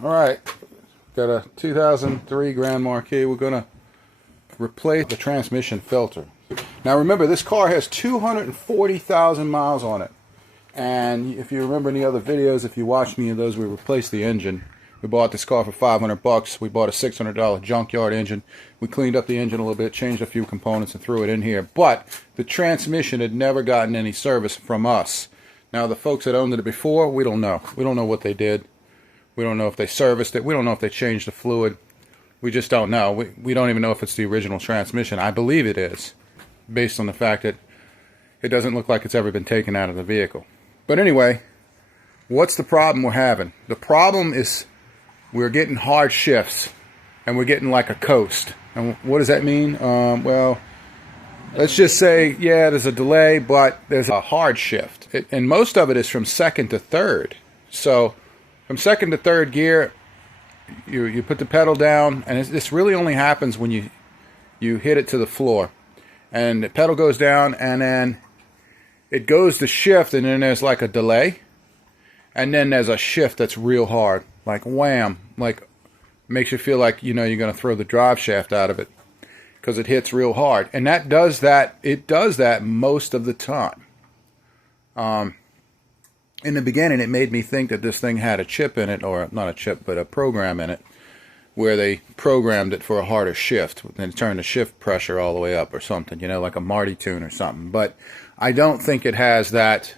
Alright, got a 2003 Grand Marquis. We're going to replace the transmission filter. Now remember, this car has 240,000 miles on it. And if you remember any other videos, if you watched any of those, we replaced the engine. We bought this car for 500 bucks. We bought a $600 junkyard engine. We cleaned up the engine a little bit, changed a few components, and threw it in here. But the transmission had never gotten any service from us. Now the folks that owned it before, we don't know. We don't know what they did. We don't know if they serviced it. We don't know if they changed the fluid. We just don't know. We don't even know if it's the original transmission. I believe it is, based on the fact that it doesn't look like it's ever been taken out of the vehicle. But anyway, what's the problem we're having? The problem is we're getting hard shifts, and we're getting like a coast. And what does that mean? Well, let's just say, yeah, there's a delay, but there's a hard shift. And most of it is from second to third. So from second to third gear, you put the pedal down, and this really only happens when you hit it to the floor. And the pedal goes down, and then it goes to shift, and then there's like a delay. And then there's a shift that's real hard, like wham, like makes you feel like, you know, you're going to throw the drive shaft out of it because it hits real hard. And it does that most of the time. In the beginning, it made me think that this thing had a chip in it, or not a chip, but a program in it, where they programmed it for a harder shift and turned the shift pressure all the way up or something, you know, like a Marty tune or something. But I don't think it has that.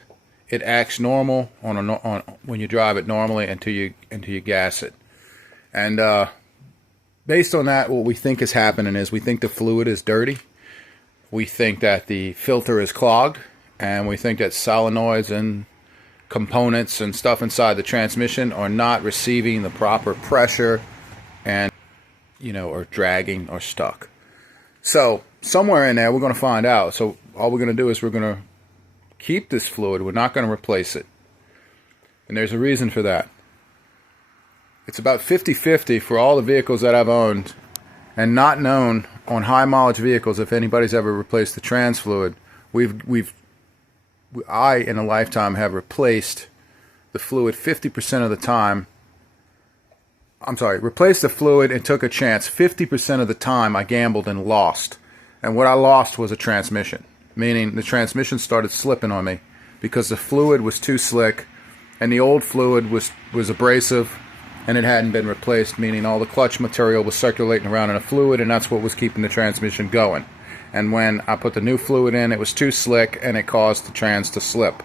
It acts normal on when you drive it normally until you gas it. And based on that, what we think is happening is we think the fluid is dirty. We think that the filter is clogged, and we think that solenoids and components and stuff inside the transmission are not receiving the proper pressure, and, you know, or dragging or stuck. So somewhere in there we're going to find out. So all we're going to do is we're going to keep this fluid. We're not going to replace it. And there's a reason for that. It's about 50-50 for all the vehicles that I've owned, and not known on high mileage vehicles if anybody's ever replaced the trans fluid. I, in a lifetime, have replaced the fluid 50% of the time. I'm sorry, replaced the fluid and took a chance. 50% of the time I gambled and lost. And what I lost was a transmission. Meaning the transmission started slipping on me because the fluid was too slick, and the old fluid was abrasive, and it hadn't been replaced, meaning all the clutch material was circulating around in the fluid, and that's what was keeping the transmission going. And when I put the new fluid in, it was too slick, and it caused the trans to slip.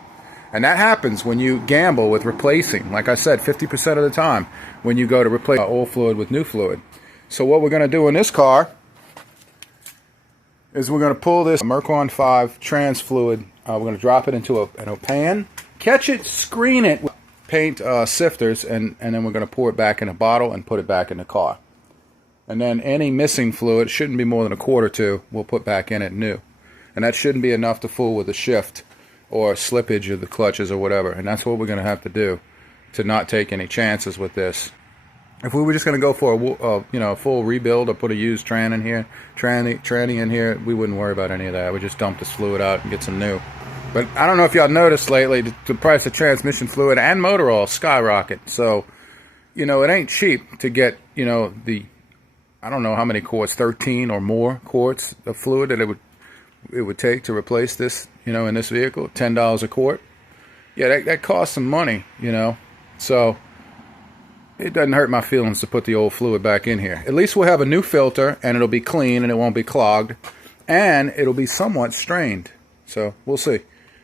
And that happens when you gamble with replacing. Like I said, 50% of the time when you go to replace old fluid with new fluid. So what we're going to do in this car is we're going to pull this Mercury 5 trans fluid. We're going to drop it into a pan, catch it, screen it with paint sifters, and then we're going to pour it back in a bottle and put it back in the car. And then any missing fluid, shouldn't be more than a quart or two, we'll put back in it new. And that shouldn't be enough to fool with the shift or slippage of the clutches or whatever. And that's what we're going to have to do to not take any chances with this. If we were just going to go for a full rebuild or put a used tranny in here, we wouldn't worry about any of that. We just dump this fluid out and get some new. But I don't know if y'all noticed lately, the price of transmission fluid and motor oil skyrocket. So, you know, it ain't cheap to get, you know, I don't know how many quarts, 13 or more quarts of fluid that it would take to replace this, you know, in this vehicle. $10 a quart. Yeah, that costs some money, you know. So it doesn't hurt my feelings to put the old fluid back in here. At least we'll have a new filter, and it'll be clean, and it won't be clogged, and it'll be somewhat strained. So we'll see.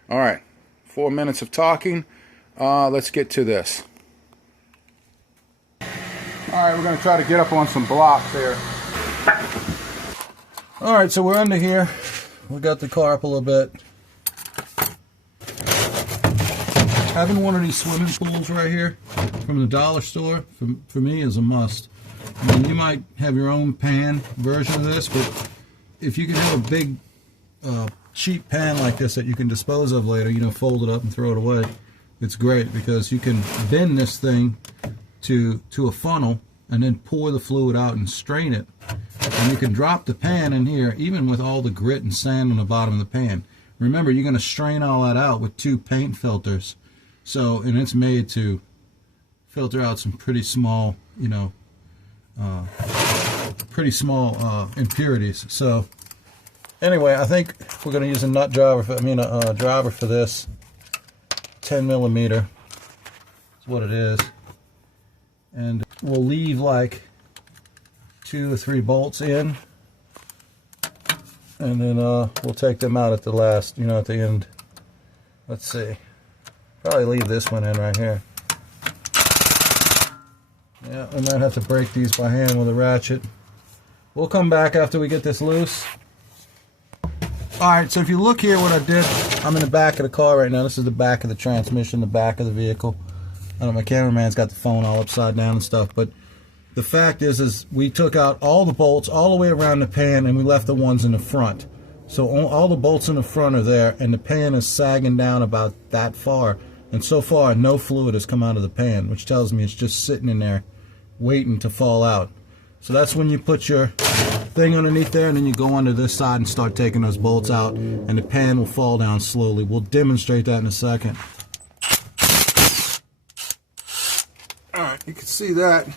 All right, 4 minutes of talking. Let's get to this. All right, we're going to try to get up on some blocks here. All right, so we're under here. We got the car up a little bit. Having one of these swimming pools right here from the dollar store, for me, is a must. I mean, you might have your own pan version of this, but if you can have a big, cheap pan like this that you can dispose of later, you know, fold it up and throw it away, it's great because you can bend this thing to a funnel and then pour the fluid out and strain it. And you can drop the pan in here even with all the grit and sand on the bottom of the pan. Remember, you're going to strain all that out with 2 paint filters. So, and it's made to filter out some pretty small, you know, impurities. So anyway, I think we're going to use a nut driver. A driver for this. 10 millimeter is what it is, and we'll leave like 2 or 3 bolts in, and then we'll take them out at the last, you know, at the end. Let's see, probably leave this one in right here. Yeah, we might have to break these by hand with a ratchet. We'll come back after we get this loose. Alright, so if you look here what I did, I'm in the back of the car right now. This is the back of the transmission, the back of the vehicle. I know my cameraman's got the phone all upside down and stuff, but the fact is we took out all the bolts all the way around the pan, and we left the ones in the front. So all the bolts in the front are there, and the pan is sagging down about that far. And so far, no fluid has come out of the pan, which tells me it's just sitting in there waiting to fall out. So that's when you put your thing underneath there, and then you go under this side and start taking those bolts out, and the pan will fall down slowly. We'll demonstrate that in a second. Alright, you can see that.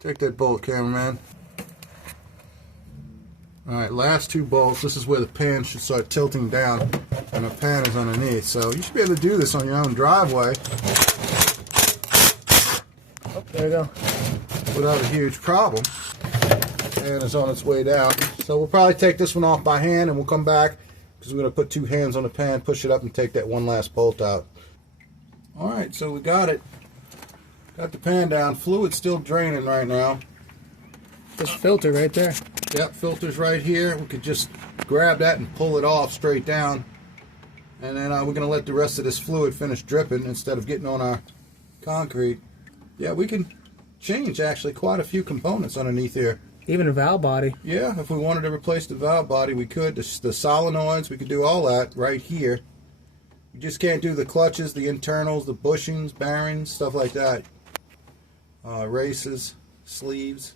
Take that bolt, cameraman. Alright, last 2 bolts. This is where the pan should start tilting down, and the pan is underneath. So you should be able to do this on your own driveway. Oh, there you go. Without a huge problem. And it's on its way down. So we'll probably take this one off by hand, and we'll come back because we're going to put 2 hands on the pan, push it up, and take that one last bolt out. Alright, so we got it. Got the pan down. Fluid's still draining right now. This filter right there. Yep, filter's right here. We could just grab that and pull it off straight down. And then we're going to let the rest of this fluid finish dripping instead of getting on our concrete. Yeah, we can change actually quite a few components underneath here. Even a valve body. Yeah, if we wanted to replace the valve body, we could. The solenoids, we could do all that right here. You just can't do the clutches, the internals, the bushings, bearings, stuff like that. Races, sleeves.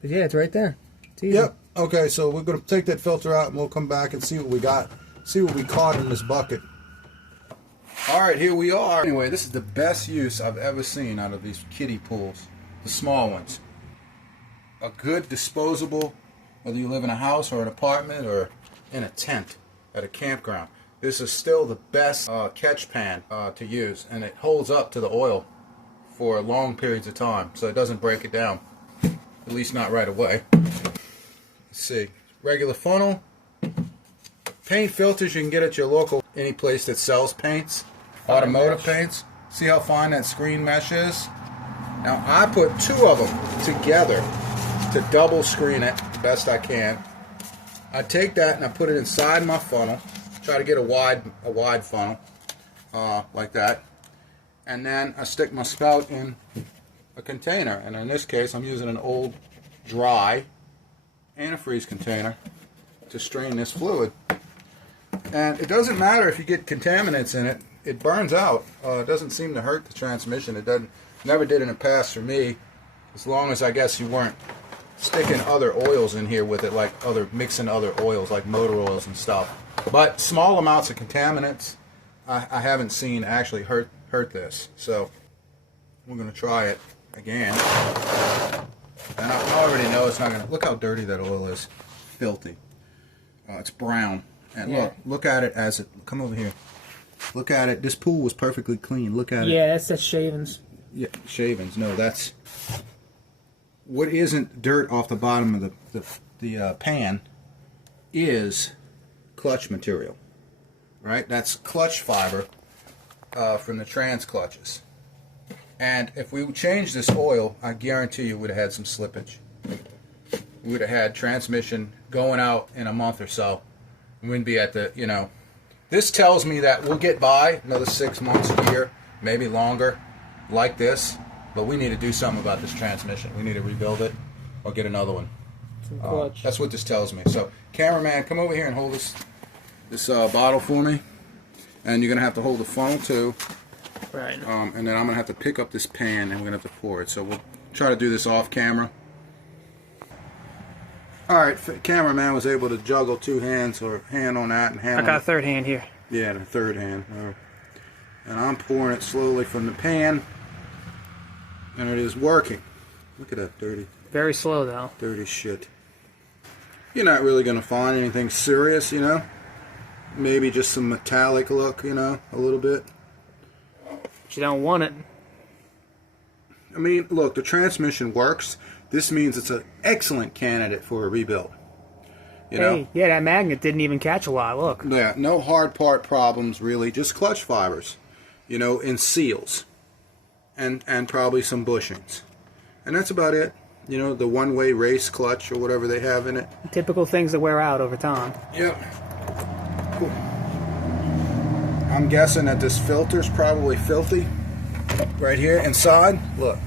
But yeah, it's right there. It's easy. Yep. Okay, so we're going to take that filter out, and we'll come back and see what we got. See what we caught in this bucket. Alright, here we are. Anyway, this is the best use I've ever seen out of these kiddie pools. The small ones. A good disposable, whether you live in a house or an apartment or in a tent at a campground. This is still the best catch pan to use, and it holds up to the oil for long periods of time, so it doesn't break it down. At least not right away. Let's see. Regular funnel. Paint filters you can get at your local, any place that sells paints. Automotive paints. See how fine that screen mesh is? Now I put 2 of them together to double screen it the best I can. I take that and I put it inside my funnel. Try to get a wide funnel like that. And then I stick my spout in a container, and in this case I'm using an old dry antifreeze container to strain this fluid. And it doesn't matter if you get contaminants in it, it burns out. It doesn't seem to hurt the transmission. It never did in the past for me, as long as I guess you weren't sticking other oils in here with it, like mixing other oils like motor oils and stuff. But small amounts of contaminants I haven't seen actually hurt this. So we're going to try it again. And I already know it's not going to... Look how dirty that oil is. Filthy. It's brown. And yeah. Look at it as it... Come over here. Look at it. This pool was perfectly clean. Look at it. Yeah, that's shavings. Yeah, shavings. No, that's... What isn't dirt off the bottom of the pan is clutch material. Right? That's clutch fiber from the trans clutches. And if we changed this oil, I guarantee you would have had some slippage. We would have had transmission going out in a month or so. We wouldn't be at the, you know. This tells me that we'll get by another 6 months, a year, maybe longer, like this. But we need to do something about this transmission. We need to rebuild it or get another one. That's what this tells me. So, cameraman, come over here and hold this bottle for me. And you're going to have to hold the funnel too. Right. And then I'm going to have to pick up this pan and we're going to have to pour it. So we'll try to do this off camera. Alright, cameraman was able to juggle 2 hands, or hand on that and hand I got a third hand here. Yeah, the third hand. and I'm pouring it slowly from the pan, and it is working. Look at that dirty, Very slow though. dirty shit. You're not really going to find anything serious, you know. Maybe just some metallic look, you know, a little bit. But you don't want it. I mean, look, the transmission works. This means it's an excellent candidate for a rebuild. You know? Hey, yeah, that magnet didn't even catch a lot. Look. Yeah, no hard part problems really, just clutch fibers, you know, and seals, and probably some bushings, and that's about it. You know, the one-way race clutch or whatever they have in it. Typical things that wear out over time. Yep. Cool. I'm guessing that this filter's probably filthy. Right here inside, look.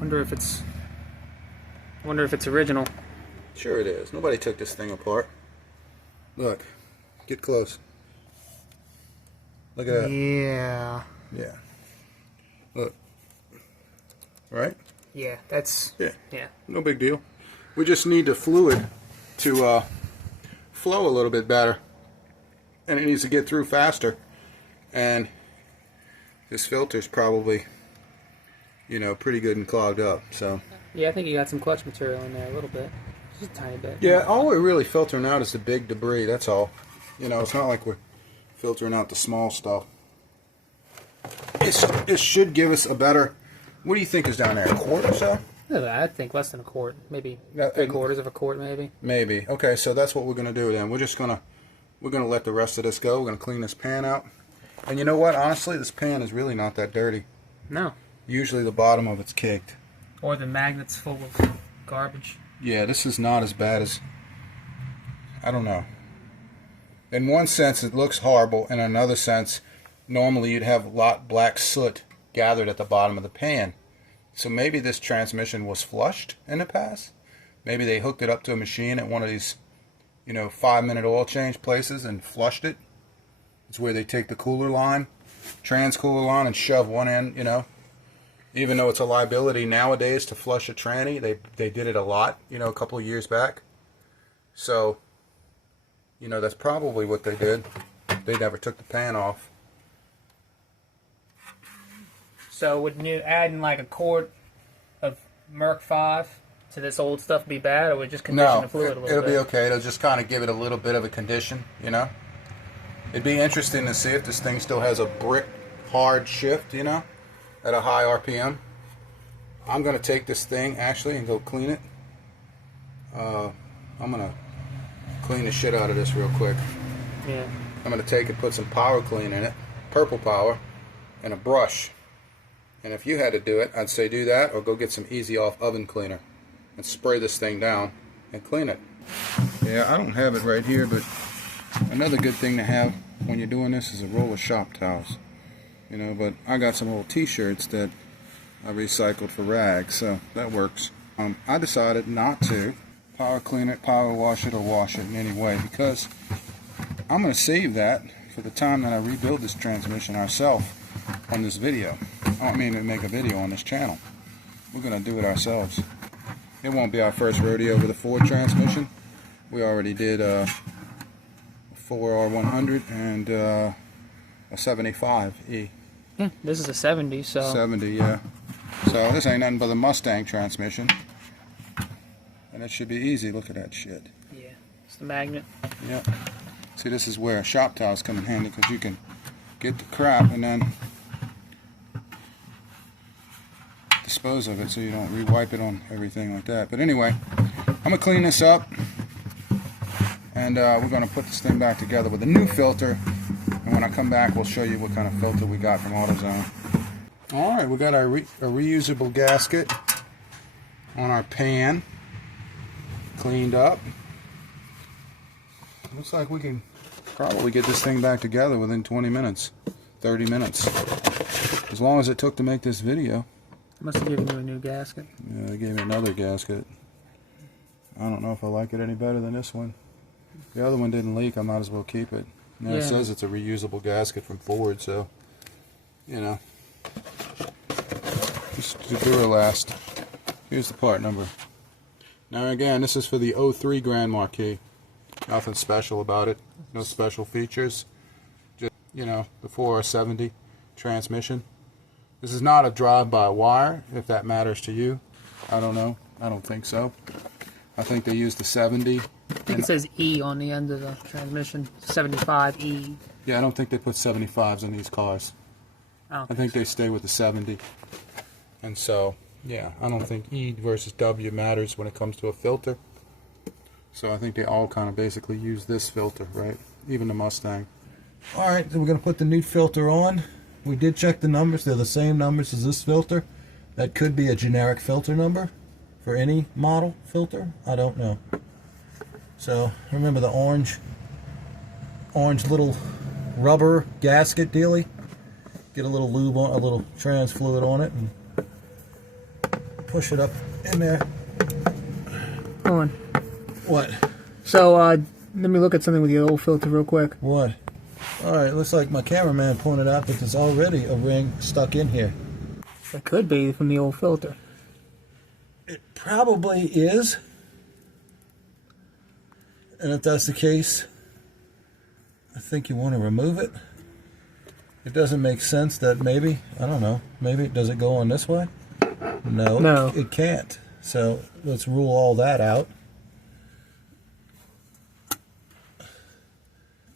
Wonder if it's original. Sure it is. Nobody took this thing apart. Look. Get close. Look at that. Yeah. Yeah. Look. Right? Yeah, that's... Yeah. Yeah. No big deal. We just need the fluid to flow a little bit better. And it needs to get through faster. And this filter's probably, you know, pretty good and clogged up. So Yeah, I think you got some clutch material in there a little bit. Just a tiny bit. yeah, all we're really filtering out is the big debris, that's all. You know, it's not like we're filtering out the small stuff. It should give us a better... What do you think is down there? A quart or so? Yeah, I think less than a quart. Maybe Yeah, 3/4 of a quart, maybe. Maybe. Okay, so that's what we're going to do then. We're gonna let the rest of this go. We're going to clean this pan out. And you know what? Honestly, this pan is really not that dirty. No. Usually the bottom of it's caked. Or the magnet's full of garbage. Yeah, this is not as bad as... I don't know. In one sense, it looks horrible. In another sense, normally you'd have a lot black soot gathered at the bottom of the pan. So maybe this transmission was flushed in the past. Maybe they hooked it up to a machine at one of these, you know, 5-minute oil change places and flushed it. It's where they take the cooler line, trans cooler line, and shove one end, you know. Even though it's a liability nowadays to flush a tranny, they did it a lot, you know, a couple of years back. So, you know, that's probably what they did. They never took the pan off. So would you adding like a quart of Merc 5 to this old stuff be bad, or would it just condition the fluid a little it'll bit? be okay. It'll just kind of give it a little bit of a condition, you know. It'd be interesting to see if this thing still has a brick hard shift, you know, at a high RPM. I'm going to take this thing actually and go clean it. I'm going to clean the shit out of this real quick. Yeah. I'm going to take it, put some power clean in it, purple power, and a brush. And if you had to do it, I'd say do that, or go get some Easy Off oven cleaner and spray this thing down and clean it. Yeah, I don't have it right here, but another good thing to have when you're doing this is a roll of shop towels. You know, but I got some old t-shirts that I recycled for rags, so that works. I decided not to power clean it, power wash it, or wash it in any way, because I'm going to save that for the time that I rebuild this transmission ourselves on this video. I don't mean to make a video on this channel. We're going to do it ourselves. It won't be our first rodeo with a Ford transmission. We already did a 4R100 and a 75E. Yeah, this is a 70, so... 70, yeah. So this ain't nothing but a Mustang transmission. And it should be easy. Look at that shit. Yeah, it's the magnet. Yep. See, this is where shop towels come in handy, because you can get the crap and then dispose of it so you don't re-wipe it on everything like that. But anyway, I'm going to clean this up, and we're going to put this thing back together with a new filter, and when I come back we'll show you what kind of filter we got from AutoZone. Alright, we got a reusable gasket on our pan cleaned up. Looks like we can probably get this thing back together within 20 minutes, 30 minutes, as long as it took to make this video. Must have given you a new gasket. Yeah, they gave me another gasket. I don't know if I like it any better than this one. The other one didn't leak. I might as well keep it. Now Yeah. It says it's a reusable gasket from Ford, so, you know. Just to Duralast. Here's the part number. Now again, this is for the 03 Grand Marquis. Nothing special about it. No special features. Just, you know, the 4R70. transmission. This is not a drive-by-wire, if that matters to you. I don't know. I don't think so. I think they use the 70. I think it says E on the end of the transmission. 75E. Yeah, I don't think they put 75s in these cars. I think they stay with the 70. And so, yeah, I don't think E versus W matters when it comes to a filter. So I think they all kind of basically use this filter, right? Even the Mustang. All right, so we're going to put the new filter on. We did check the numbers. They're the same numbers as this filter. That could be a generic filter number for any model filter. I don't know. So remember the orange little rubber gasket dealy. Get a little lube on, a little trans fluid on it, and push it up in there. Hold on. What? So let me look at something with the old filter real quick. What? Alright, looks like my cameraman pointed out that there's already a ring stuck in here. It could be from the old filter. It probably is. And if that's the case, I think you want to remove it. It doesn't make sense that maybe, I don't know, maybe, does it go on this way? No. It can't. So let's rule all that out.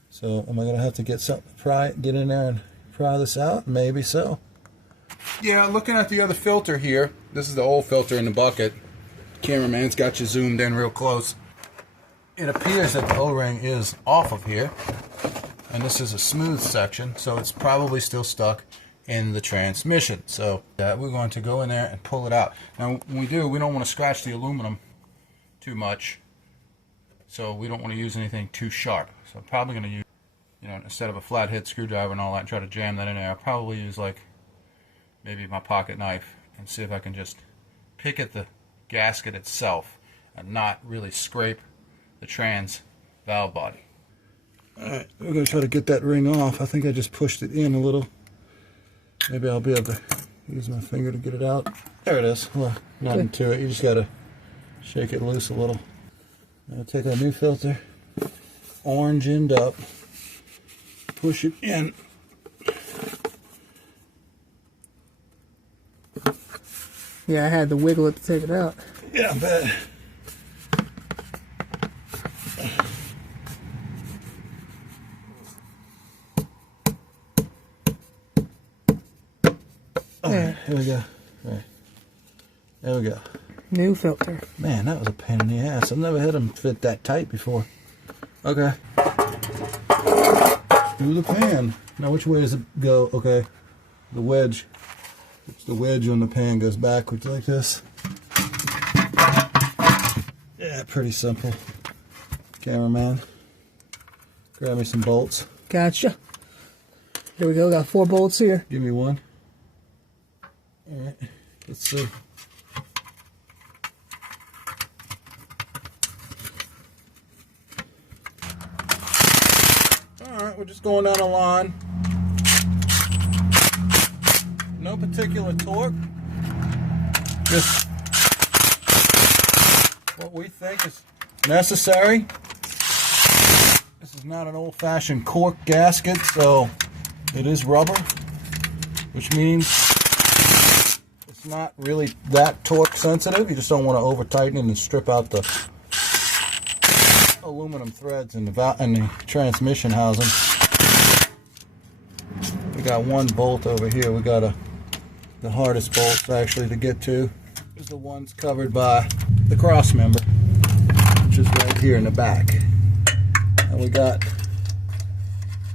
So am I going to have to get get in there and pry this out? Maybe so. Yeah, looking at the other filter here, this is the old filter in the bucket. Cameraman's got you zoomed in real close. It appears that the O-ring is off of here, and this is a smooth section, so it's probably still stuck in the transmission. So we're going to go in there and pull it out. Now when we do, we don't want to scratch the aluminum too much, so we don't want to use anything too sharp. So I'm probably going to use, instead of a flathead screwdriver and all that, and try to jam that in there, I'll probably use like maybe my pocket knife and see if I can just pick at the gasket itself and not really scrape the trans valve body. Alright, we're going to try to get that ring off. I think I just pushed it in a little. Maybe I'll be able to use my finger to get it out. There it is. Well, nothing to it. You just got to shake it loose a little. Now take our new filter, orange end up, push it in. Yeah, I had to wiggle it to take it out. Yeah, I bet. There. Here we go. Right. There we go. New filter. Man, that was a pain in the ass. I've never had them fit that tight before. Okay. Through the pan. Now, which way does it go? Okay. The wedge. It's the wedge on the pan goes backwards like this. Yeah, pretty simple. Cameraman, grab me some bolts. Gotcha. Here we go. Got 4 bolts here. Give me one. All right. Let's see. All right, we're just going down a line. No particular torque. Just what we think is necessary. This is not an old-fashioned cork gasket, so it is rubber, which means it's not really that torque sensitive. You just don't want to over tighten it and strip out the aluminum threads in the transmission housing. We got one bolt over here. We got the hardest bolts actually to get to is the ones covered by the cross member, which is right here in the back. And we got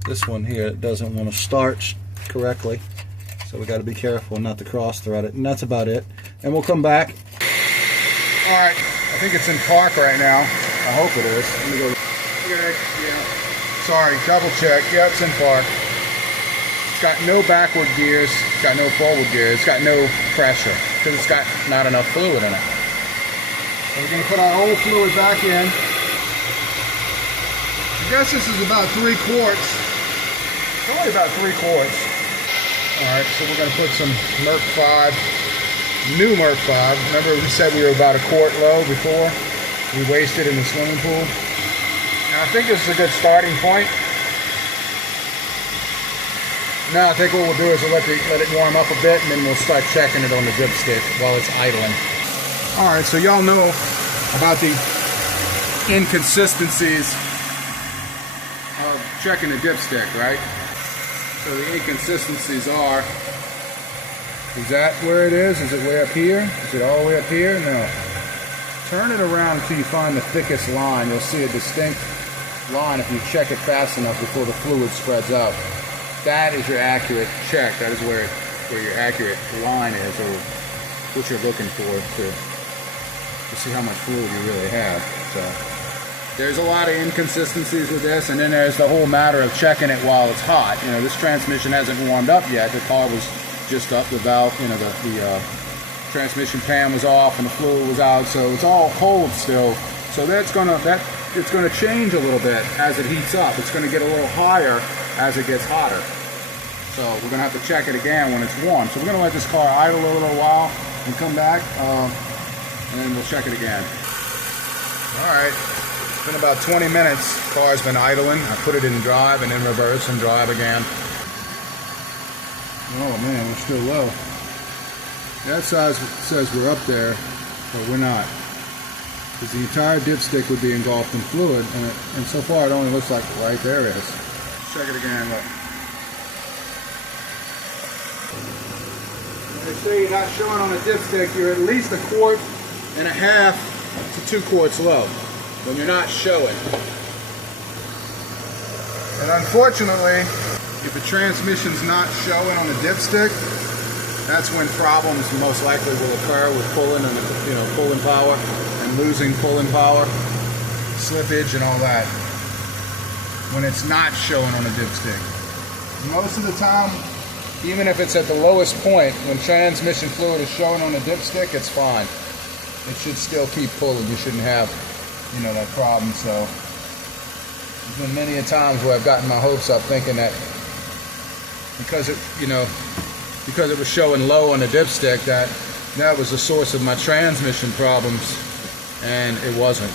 this one here that doesn't want to start correctly, so we got to be careful not to cross thread it. And that's about it. And we'll come back. All right, I think it's in park right now. I hope it is. Let me go. Yeah. Sorry, double check. Yeah, it's in park. It's got no backward gears. It's got no forward gears. It's got no pressure because it's got not enough fluid in it. So we're going to put our old fluid back in. I guess this is about 3 quarts. It's only about 3 quarts. Alright, so we're going to put some Merc 5, new Merc 5. Remember we said we were about 1 quart low before? We wasted in the swimming pool. And I think this is a good starting point. Now I think what we'll do is we'll let it warm up a bit, and then we'll start checking it on the dipstick while it's idling. All right, so y'all know about the inconsistencies of checking the dipstick, right? So the inconsistencies are, is that where it is? Is it way up here? Is it all the way up here? No. Turn it around until you find the thickest line. You'll see a distinct line if you check it fast enough before the fluid spreads out. That is your accurate check. That is where your accurate line is, or what you're looking for to see how much fluid you really have. So there's a lot of inconsistencies with this, and then there's the whole matter of checking it while it's hot. You know, this transmission hasn't warmed up yet. The car was just up, the valve, you know, the transmission pan was off and the fluid was out, so it's all cold still. So it's gonna change a little bit as it heats up. It's gonna get a little higher as it gets hotter. So we're gonna have to check it again when it's warm. So we're gonna let this car idle a little while and come back, and then we'll check it again. All right, it's been about 20 minutes. Car's been idling. I put it in drive and then reverse and drive again. Oh man, we're still low. That size says we're up there, but we're not. Because the entire dipstick would be engulfed in fluid, and so far it only looks like right there it is. Check it again, look. They say you're not showing on a dipstick, you're at least 1.5 quarts to 2 quarts low when you're not showing. And unfortunately, if the transmission's not showing on the dipstick, that's when problems most likely will occur with pulling and pulling power and losing pulling power, slippage and all that. When it's not showing on a dipstick. Most of the time, even if it's at the lowest point, when transmission fluid is showing on the dipstick, it's fine. It should still keep pulling. You shouldn't have, that problem. So there's been many a times where I've gotten my hopes up thinking that because it was showing low on the dipstick, that was the source of my transmission problems, and it wasn't.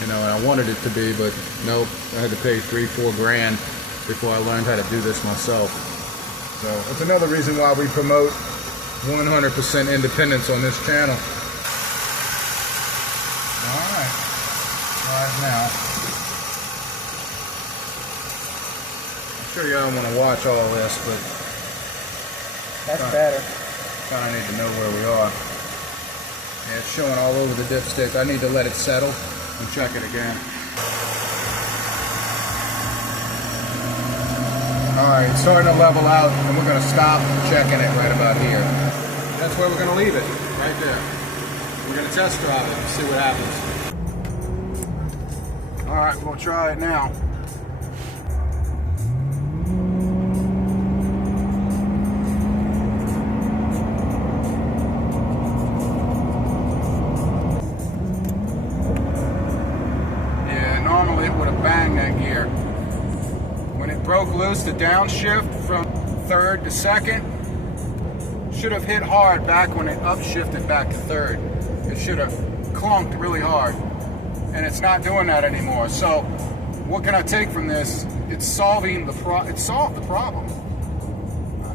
And I wanted it to be, but nope. I had to pay $3-4 grand before I learned how to do this myself. So that's another reason why we promote 100% independence on this channel. All right, now. I'm sure y'all want to watch all this, but that's better. Kind of need to know where we are. Yeah, it's showing all over the dipstick. I need to let it settle and check it again. Alright, it's starting to level out, and we're going to stop checking it right about here. That's where we're going to leave it, right there. We're going to test drive it and see what happens. Alright, we'll try it now. Broke loose, the downshift from third to second should have hit hard back when it upshifted back to third. It should have clunked really hard, and it's not doing that anymore. So what can I take from this? It solved the problem.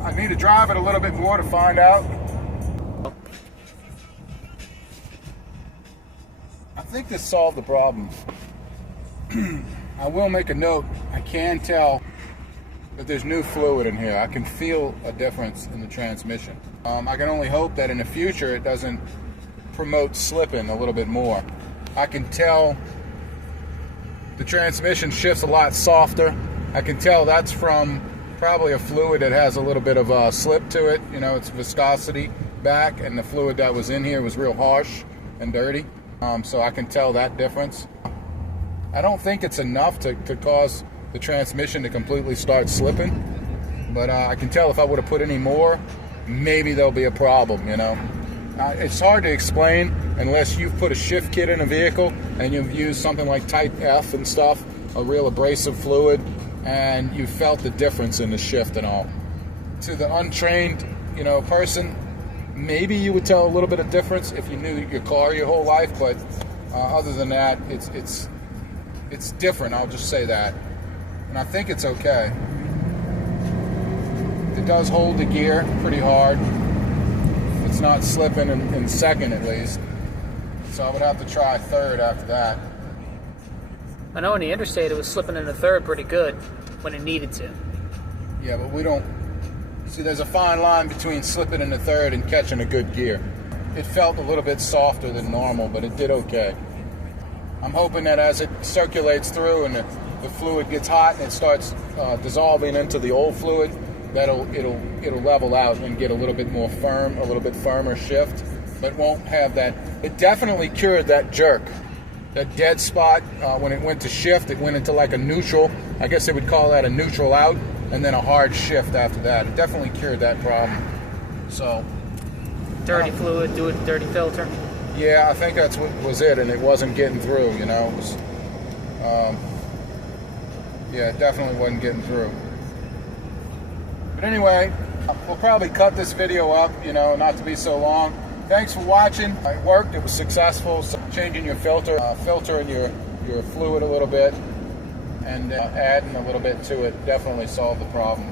I need to drive it a little bit more to find out. I think this solved the problem. I will make a note. I can tell that there's new fluid in here. I can feel a difference in the transmission. I can only hope that in the future it doesn't promote slipping a little bit more. I can tell the transmission shifts a lot softer. I can tell that's from probably a fluid that has a little bit of a slip to it. It's viscosity back, and the fluid that was in here was real harsh and dirty. So I can tell that difference. I don't think it's enough to cause the transmission to completely start slipping, but I can tell if I would have put any more, maybe there'll be a problem. It's hard to explain unless you've put a shift kit in a vehicle and you've used something like Type F and stuff, a real abrasive fluid, and you felt the difference in the shift and all. To the untrained person, maybe you would tell a little bit of difference if you knew your car your whole life, but other than that, it's different. I'll just say that. And I think it's okay. It does hold the gear pretty hard. It's not slipping in second at least. So I would have to try third after that. I know in the interstate it was slipping into third pretty good when it needed to. Yeah, but we don't... See, there's a fine line between slipping into third and catching a good gear. It felt a little bit softer than normal, but it did okay. I'm hoping that as it circulates through and the fluid gets hot and it starts dissolving into the old fluid, it'll level out and get a little bit more firm, a little bit firmer shift, but won't have that. It definitely cured that jerk. That dead spot, when it went to shift, it went into like a neutral. I guess they would call that a neutral out, and then a hard shift after that. It definitely cured that problem. So, Dirty fluid, do it dirty filter. yeah, I think that's what was it, and it wasn't getting through, you know. It was, yeah, it definitely wasn't getting through. But anyway, we'll probably cut this video up, you know, not to be so long. Thanks for watching. It worked. It was successful. So changing your filter, filtering your fluid a little bit, and adding a little bit to it definitely solved the problem.